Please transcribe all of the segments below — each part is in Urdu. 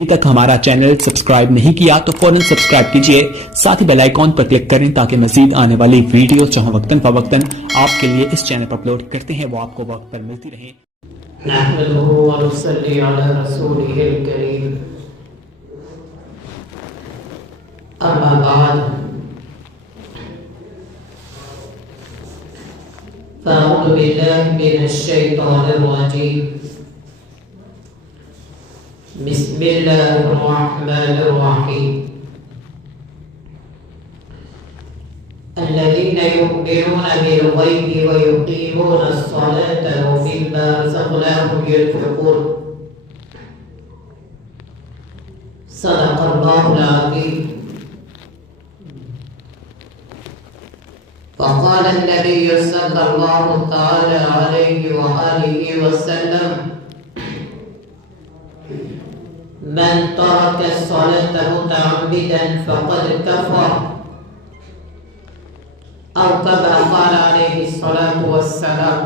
ابھی تک ہمارا چینل سبسکرائب نہیں کیا تو فوراً سبسکرائب کیجئے، ساتھ ہی بیل آئیکن پر کلک کریں تاکہ مزید آنے والی ویڈیو جو ہم وقتاً فوقتاً آپ کے لیے اس چینل پر اپلوڈ کرتے ہیں وہ آپ کو وقت پر ملتی رہیں۔ نحمده ونصلي على رسوله الكريم، اما بعد فاعوذ بالله من الشيطان الرجيم، بسم الله الرحمن الرحيم، الذين يؤمنون بالغيب ويقيمون الصلاة ومما رزقناهم ينفقون، صدق الله العظيم۔ وقال النبي صلى الله تعالى عليه وآله وسلم: من ترك الصلاة متعمدا فقد كفر، او كما قال عليه الصلاة والسلام۔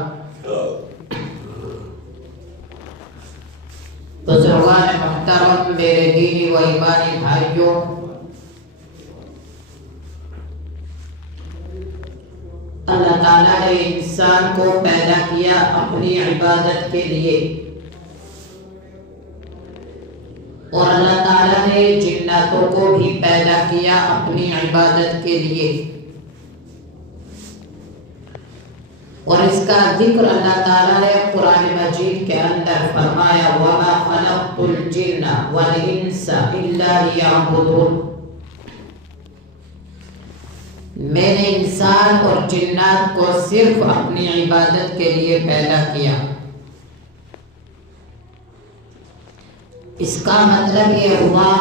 بزرگان محترم، میرے دینی و ایمانی بھائیوں، اللہ تعالیٰ نے انسان کو پیدا کیا اپنی عبادت کے لیے، اور اللہ تعالیٰ نے جناتوں کو بھی پیدا کیا اپنی عبادت کے لیے، اور اس کا ذکر اللہ تعالیٰ نے قرآن مجید کے اندر فرمایا: وَمَا خَلَقْتُ الْجِنَّ وَالْإِنسَ إِلَّا لِيَعْبُدُونَ، میں نے انسان اور جنات کو صرف اپنی عبادت کے لیے پیدا کیا۔ اس کا مطلب یہ ہوا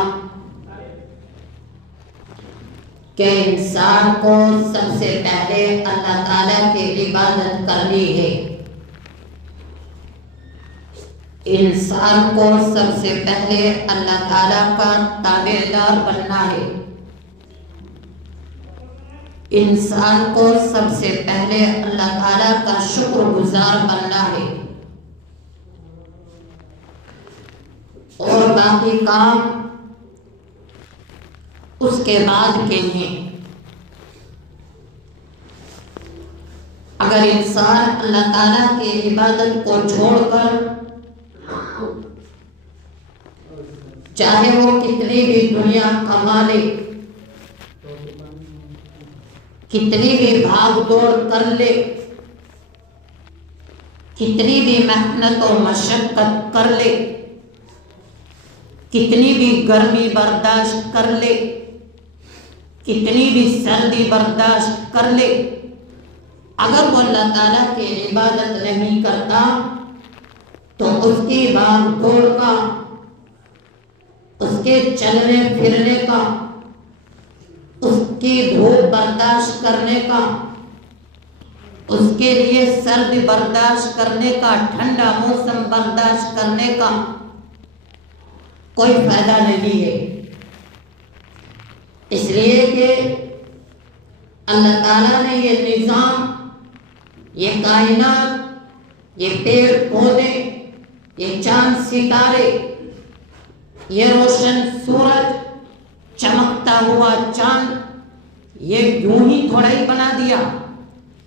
کہ انسان کو سب سے پہلے اللہ تعالیٰ کی عبادت کرنی ہے، انسان کو سب سے پہلے اللہ تعالیٰ کا تابعدار بننا ہے، انسان کو سب سے پہلے اللہ تعالیٰ کا شکر گزار بننا ہے، اور باقی کام اس کے بعد کے ہیں۔ اگر انسان اللہ تعالیٰ کی عبادت کو چھوڑ کر چاہے وہ کتنی بھی دنیا کما لے، کتنی بھی بھاگ دوڑ کر لے، کتنی بھی محنت و مشقت کر لے، کتنی بھی گرمی برداشت کر لے، کتنی بھی سردی برداشت کر لے، اگر وہ اللہ تعالیٰ کی عبادت نہیں کرتا تو اس کی بھاگ دوڑ کا، اس کے چلنے پھرنے کا، اس کی دھوپ برداشت کرنے کا، اس کے لیے سردی برداشت کرنے کا، ٹھنڈا موسم برداشت کرنے کا کوئی فائدہ نہیں ہے۔ اس لیے کہ اللہ تعالیٰ نے یہ نظام، یہ کائنات، یہ پیڑ پودے، یہ چاند ستارے، یہ روشن سورج، چمکتا ہوا چاند، یہ یوں ہی تھوڑا ہی بنا دیا۔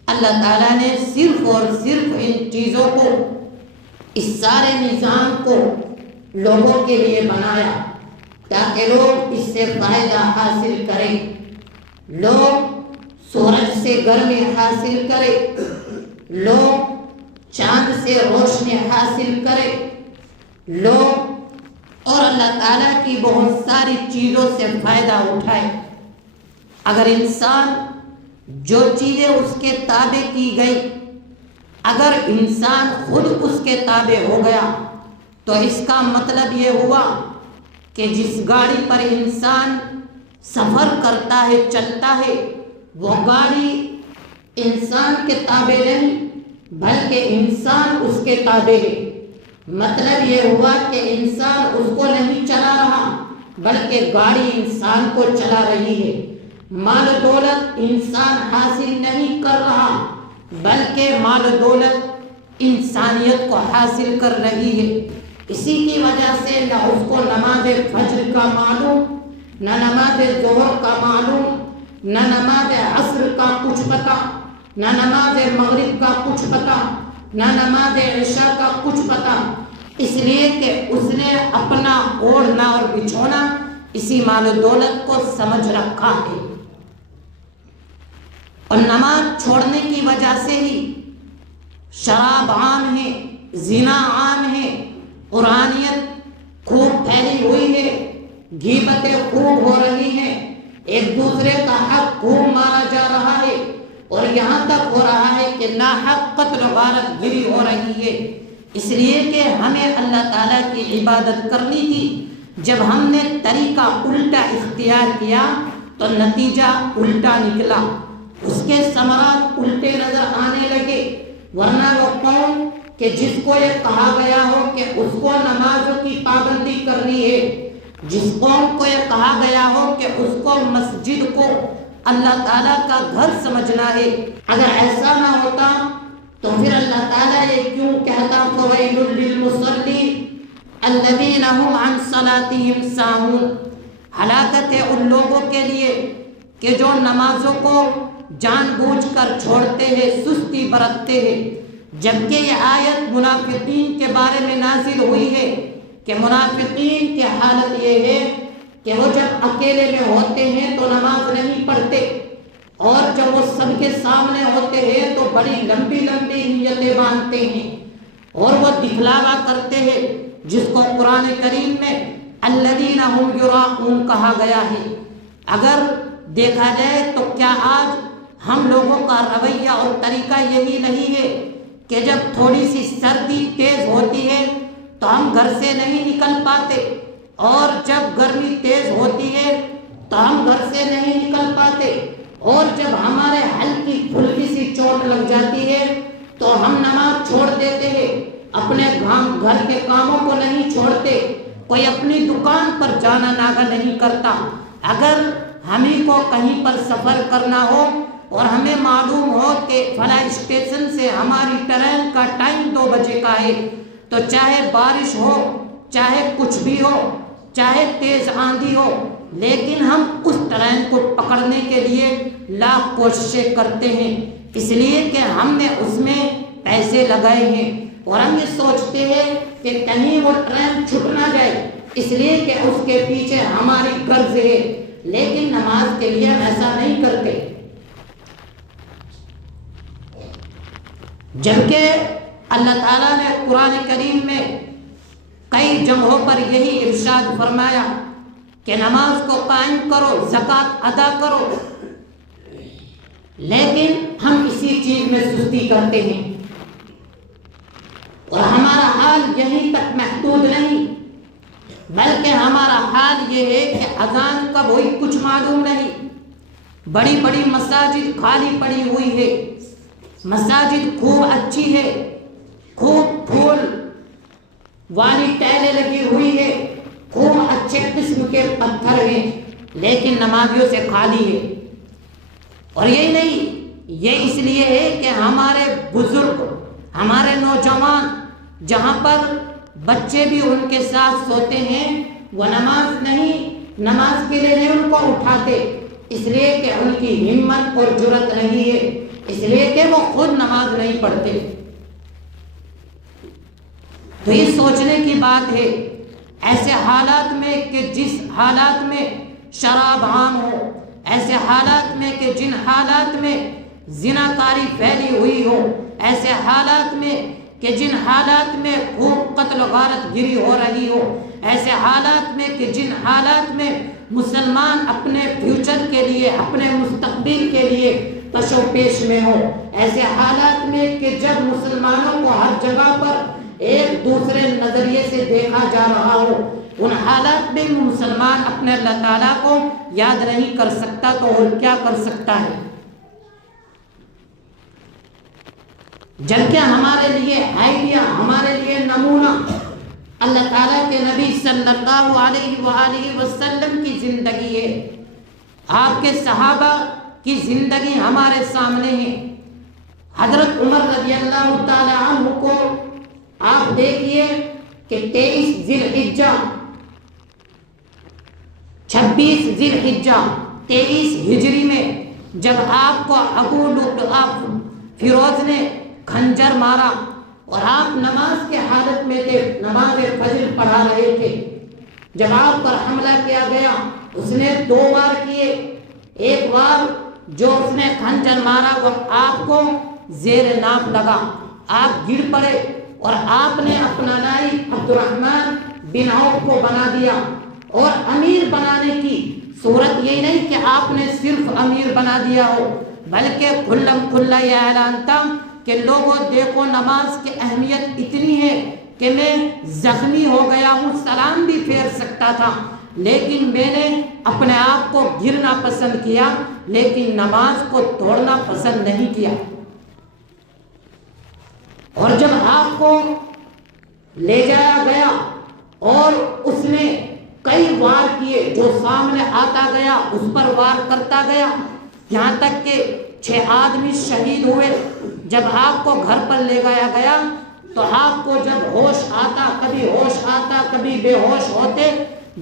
اللہ تعالیٰ نے صرف اور صرف ان چیزوں کو، اس سارے نظام کو لوگوں کے لیے بنایا تاکہ لوگ اس سے فائدہ حاصل کریں، لوگ سورج سے گرمی حاصل کریں، لوگ چاند سے روشنی حاصل کریں، لوگ اور اللہ تعالیٰ کی بہت ساری چیزوں سے فائدہ اٹھائے۔ اگر انسان جو چیزیں اس کے تابع کی گئی، اگر انسان خود اس کے تابع ہو گیا تو اس کا مطلب یہ ہوا کہ جس گاڑی پر انسان سفر کرتا ہے، چلتا ہے، وہ گاڑی انسان کے تابع نہیں بلکہ انسان اس کے تابع ہے۔ مطلب یہ ہوا کہ انسان اس کو نہیں چلا رہا بلکہ گاڑی انسان کو چلا رہی ہے۔ مال و دولت انسان حاصل نہیں کر رہا بلکہ مال و دولت انسانیت کو حاصل کر رہی ہے۔ اسی کی وجہ سے نہ اس کو نماز فجر کا معلوم، نہ نماز ظہر کا معلوم، نہ نماز عصر کا کچھ پتہ، نہ نماز مغرب کا کچھ پتہ، نہ نماز عشاء کا کچھ پتہ، اس لیے کہ اس نے اپنا اوڑھنا اور بچھونا اسی مال و دولت کو سمجھ رکھا ہے۔ اور نماز چھوڑنے کی وجہ سے ہی شراب عام ہے، زنا عام ہے، قرآنیت خوب پھیلی ہوئی ہے، غیبتیں خوب ہو رہی ہیں، ایک دوسرے کا حق خوب مارا جا رہا ہے، اور یہاں تک ہو رہا ہے کہ ناحق قتل و غارت گری ہو رہی ہے۔ اس لیے کہ ہمیں اللہ تعالیٰ کی عبادت کرنی تھی، جب ہم نے طریقہ الٹا اختیار کیا تو نتیجہ الٹا نکلا، اس کے ثمرات الٹے نظر آنے لگے۔ ورنہ وہ قوم کہ جس کو یہ کہا گیا ہو کہ اس کو نمازوں کی پابندی کرنی ہے، جس قوم کو یہ کہا گیا ہو کہ اس کو مسجد کو اللہ تعالیٰ کا گھر سمجھنا ہے، اگر ایسا نہ ہوتا تو پھر اللہ تعالیٰ یہ کیوں کہتا فویل للمصلین الذین هم عن صلاتهم ساہون، ہلاکت ہے ان لوگوں کے لیے کہ جو نمازوں کو جان بوجھ کر چھوڑتے ہیں، سستی برتتے ہیں۔ جبکہ یہ آیت منافقین کے بارے میں نازل ہوئی ہے کہ منافقین کی حالت یہ ہے کہ وہ جب اکیلے میں ہوتے ہیں تو نماز نہیں پڑھتے، اور جب وہ سب کے سامنے ہوتے ہیں تو بڑی لمبی لمبی نیتیں باندھتے ہیں، اور وہ دکھلاوا کرتے ہیں، جس کو قرآن کریم میں الذین هم یراؤون کہا گیا ہے۔ اگر دیکھا جائے تو کیا آج ہم لوگوں کا رویہ اور طریقہ یہی نہیں ہے کہ جب تھوڑی سی سردی تیز ہوتی ہے تو ہم گھر سے نہیں نکل پاتے، اور جب گرمی تیز ہوتی ہے تو ہم گھر سے نہیں نکل پاتے، اور جب ہمارے ہلکی پھلکی سی چوٹ لگ جاتی ہے تو ہم نماز چھوڑ دیتے ہیں، اپنے گھر کے کاموں کو نہیں چھوڑتے، کوئی اپنی دکان پر جانا ناگا نہیں کرتا۔ اگر ہمیں کو کہیں پر سفر کرنا ہو اور ہمیں معلوم ہو کہ فلاں اسٹیشن سے ہماری ٹرین کا ٹائم 2 بجے کا ہے، تو چاہے بارش ہو، چاہے کچھ بھی ہو، چاہے تیز آندھی ہو، لیکن ہم اس ٹرین کو پکڑنے کے لیے لاکھ کوششیں کرتے ہیں، اس لیے کہ ہم نے اس میں پیسے لگائے ہیں، اور ہم یہ سوچتے ہیں کہ کہیں وہ ٹرین چھوٹ نہ جائے، اس لیے کہ اس کے پیچھے ہماری غرض ہے۔ لیکن نماز کے لیے ہم ایسا نہیں کرتے۔ جبکہ اللہ تعالیٰ نے قرآن کریم میں کئی جگہوں پر یہی ارشاد فرمایا کہ نماز کو قائم کرو، زکوٰۃ ادا کرو، لیکن ہم اسی چیز میں سستی کرتے ہیں، اور ہمارا حال یہیں تک محدود نہیں، بلکہ ہمارا حال یہ ہے کہ اذان کب ہوئی کچھ معلوم نہیں، بڑی بڑی مساجد خالی پڑی ہوئی ہے، مساجد خوب اچھی ہے، خوب پھول والی ٹائلیں لگی ہوئی ہے، خوب اچھے قسم کے پتھر ہیں، لیکن نمازیوں سے خالی ہے۔ اور یہی نہیں، یہ اس لیے ہے کہ ہمارے بزرگ، ہمارے نوجوان جہاں پر بچے بھی ان کے ساتھ سوتے ہیں، وہ نماز نماز کے لیے نہیں ان کو اٹھاتے، اس لیے کہ ان کی ہمت اور جرأت نہیں ہے، اس لیے کہ وہ خود نماز نہیں پڑھتے۔ تو یہ سوچنے کی بات ہے، ایسے حالات میں کہ جس حالات میں شراب عام ہو، ایسے حالات میں کہ جن حالات میں زناکاری پھیلی ہوئی ہو، ایسے حالات میں کہ جن حالات میں خوب قتل و غارت گری ہو رہی ہو، ایسے حالات میں کہ جن حالات میں مسلمان اپنے فیوچر کے لیے، اپنے مستقبل کے لیے پشو پیش میں ہو، ایسے حالات میں کہ جب مسلمانوں کو ہر جگہ پر ایک دوسرے نظریے سے دیکھا جا رہا ہو، ان حالات میں مسلمان اپنے اللہ تعالیٰ کو یاد نہیں کر سکتا تو اور کیا کر سکتا ہے؟ جبکہ ہمارے لیے آئیڈیا، ہمارے لیے نمونہ اللہ تعالیٰ کے نبی صلی اللہ علیہ وآلہ وسلم کی زندگی ہے، آپ کے صحابہ کی زندگی ہمارے سامنے ہے۔ حضرت عمر رضی اللہ تعالی عنہ کو آپ دیکھیے، کہ 23 ذی الحجہ 26 ذی الحجہ 23 ہجری میں جب آپ کو ابو لؤلؤ فیروز نے خنجر مارا اور آپ نماز کے حالت میں تھے، نماز فجر پڑھا رہے تھے، جب آپ پر حملہ کیا گیا اس نے 2 وار کیے، ایک وار جو اس نے خنجر مارا وہ آپ کو زیر ناف لگا، آپ گر پڑے اور آپ نے اپنا نائب عبد الرحمن بن عوف کو بنا دیا، اور امیر بنانے کی صورت یہ نہیں کہ آپ نے صرف امیر بنا دیا ہو، بلکہ کھلم کھلا یہ اعلان تھا کہ لوگوں دیکھو نماز کی اہمیت اتنی ہے کہ میں زخمی ہو گیا ہوں، سلام بھی پھیر سکتا تھا لیکن میں نے اپنے آپ کو گرنا پسند کیا، لیکن نماز کو توڑنا پسند نہیں کیا۔ اور جب آپ کو لے جایا گیا اور اس نے کئی وار کیے، جو سامنے آتا گیا اس پر وار کرتا گیا، یہاں تک کہ 6 آدمی شہید ہوئے۔ جب آپ کو گھر پر لے گیا گیا تو آپ کو جب ہوش آتا، کبھی ہوش آتا کبھی بے ہوش ہوتے،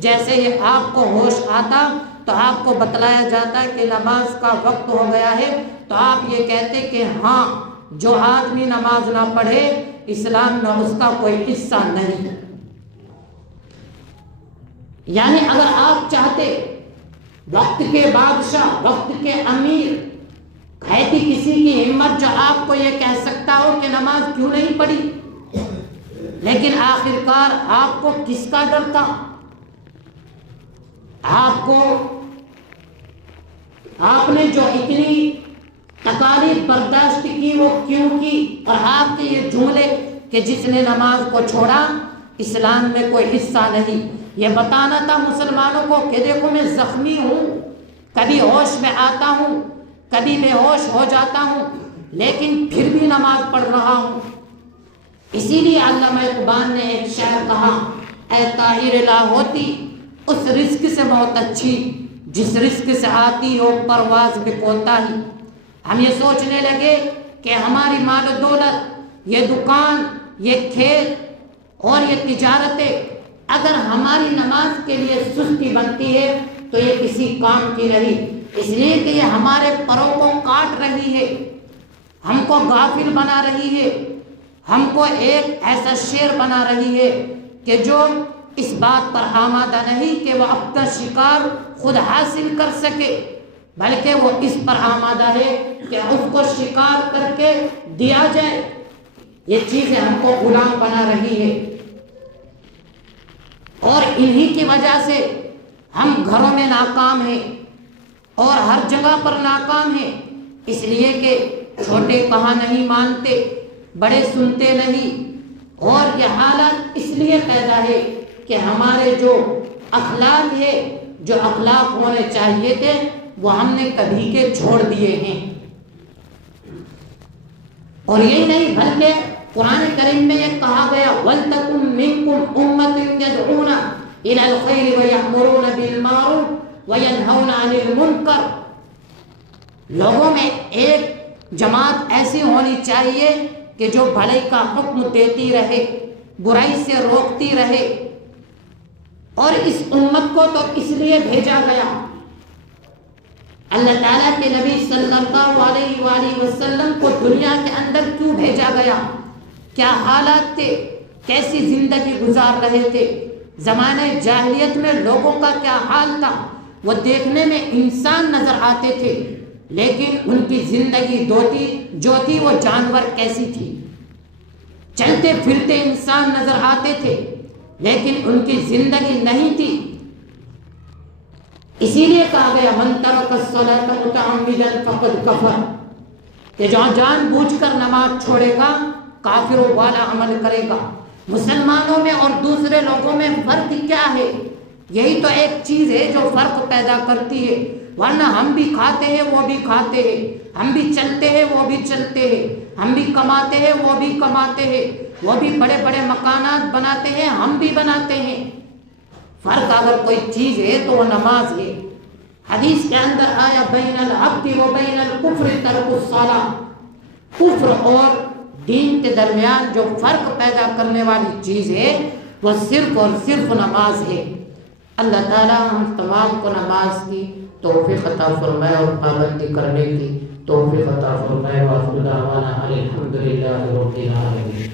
جیسے یہ آپ کو ہوش آتا تو آپ کو بتلایا جاتا کہ نماز کا وقت ہو گیا ہے، تو آپ یہ کہتے کہ ہاں، جو آدمی نماز نہ پڑھے اسلام میں اس کا کوئی حصہ نہیں۔ یعنی اگر آپ چاہتے وقت کے بادشاہ، وقت کے امیر، کہتی کسی کی ہمت جو آپ کو یہ کہہ سکتا ہو کہ نماز کیوں نہیں پڑھی، لیکن آخرکار آپ کو کس کا ڈر تھا؟ آپ نے جو اتنی تکالیف برداشت کی وہ کیوں کی؟ اور آپ کے یہ جملے کہ جس نے نماز کو چھوڑا اسلام میں کوئی حصہ نہیں، یہ بتانا تھا مسلمانوں کو کہ دیکھو میں زخمی ہوں، کبھی ہوش میں آتا ہوں کبھی بے ہوش ہو جاتا ہوں، لیکن پھر بھی نماز پڑھ رہا ہوں۔ اسی لیے علامہ اقبال نے ایک شعر کہا، اے طاہر لاہوتی اس رزق سے بہت اچھی جس رزق سے آتی ہو پرواز بے کوتاہی۔ ہم یہ سوچنے لگے کہ ہماری مال و دولت، یہ دکان، یہ کھیت اور یہ تجارتیں اگر ہماری نماز کے لیے سستی بنتی ہے تو یہ کسی کام کی نہیں، اس لیے کہ یہ ہمارے پروں کو کاٹ رہی ہے، ہم کو غافل بنا رہی ہے، ہم کو ایک ایسا شیر بنا رہی ہے کہ جو اس بات پر آمادہ نہیں کہ وہ اپنا شکار خود حاصل کر سکے، بلکہ وہ اس پر آمادہ ہے کہ اس کو شکار کر کے دیا جائے۔ یہ چیزیں ہم کو غلام بنا رہی ہے، اور انہی کی وجہ سے ہم گھروں میں ناکام ہیں اور ہر جگہ پر ناکام ہیں، اس لیے کہ چھوٹے کہاں نہیں مانتے، بڑے سنتے نہیں، اور یہ حالت اس لیے پیدا ہے کہ ہمارے جو اخلاق ہے، جو اخلاق ہونے چاہیے تھے وہ ہم نے کبھی کے چھوڑ دیے ہیں۔ اور یہی نہیں بلکہ قرآن کریم میں یہ کہا گیا وَلْتَكُمْ مِنْكُمْ أُمَّةٌ يَدْعُونَ إِلَى الْخَيْرِ وَيَأْمُرُونَ بِالْمَعْرُوفِ وَيَنْهَوْنَ عَنِ الْمُنْكَرِ، لوگوں میں ایک جماعت ایسی ہونی چاہیے کہ جو بھلائی کا حکم دیتی رہے، برائی سے روکتی رہے۔ اور اس امت کو تو اس لیے بھیجا گیا، اللہ تعالیٰ کے نبی صلی اللہ علیہ وآلہ وسلم کو دنیا کے اندر کیوں بھیجا گیا؟ کیا حالات تھے، کیسی زندگی گزار رہے تھے؟ زمانے جاہلیت میں لوگوں کا کیا حال تھا؟ وہ دیکھنے میں انسان نظر آتے تھے لیکن ان کی زندگی جو تھی وہ جانور کیسی تھی؟ چلتے پھرتے انسان نظر آتے تھے لیکن ان کی زندگی نہیں تھی۔ اسی لیے کہا گیا من ترک الصلاۃ متعمدا فقد کفر، کہ جو جان بوجھ کر نماز چھوڑے گا کافروں والا عمل کرے گا۔ مسلمانوں میں اور دوسرے لوگوں میں فرق کیا ہے؟ یہی تو ایک چیز ہے جو فرق پیدا کرتی ہے، ورنہ ہم بھی کھاتے ہیں وہ بھی کھاتے ہیں، ہم بھی چلتے ہیں وہ بھی چلتے ہیں، ہم بھی کماتے ہیں وہ بھی کماتے ہیں، وہ بھی بڑے بڑے مکانات بناتے ہیں ہم بھی بناتے ہیں۔ فرق اگر کوئی چیز ہے تو وہ نماز ہے۔ حدیث کے اندر آیا بین العبد و بین الکفر ترک الصلاۃ، کفر اور دین کے درمیان جو فرق پیدا کرنے والی چیز ہے وہ صرف اور صرف نماز ہے۔ اللہ تعالیٰ ہم تمام کو نماز کی توفیق عطا فرمائے اور پابندی کرنے کی توفیق عطا فرمائے۔ وآخر دعوانا الحمدللہ رب العالمین۔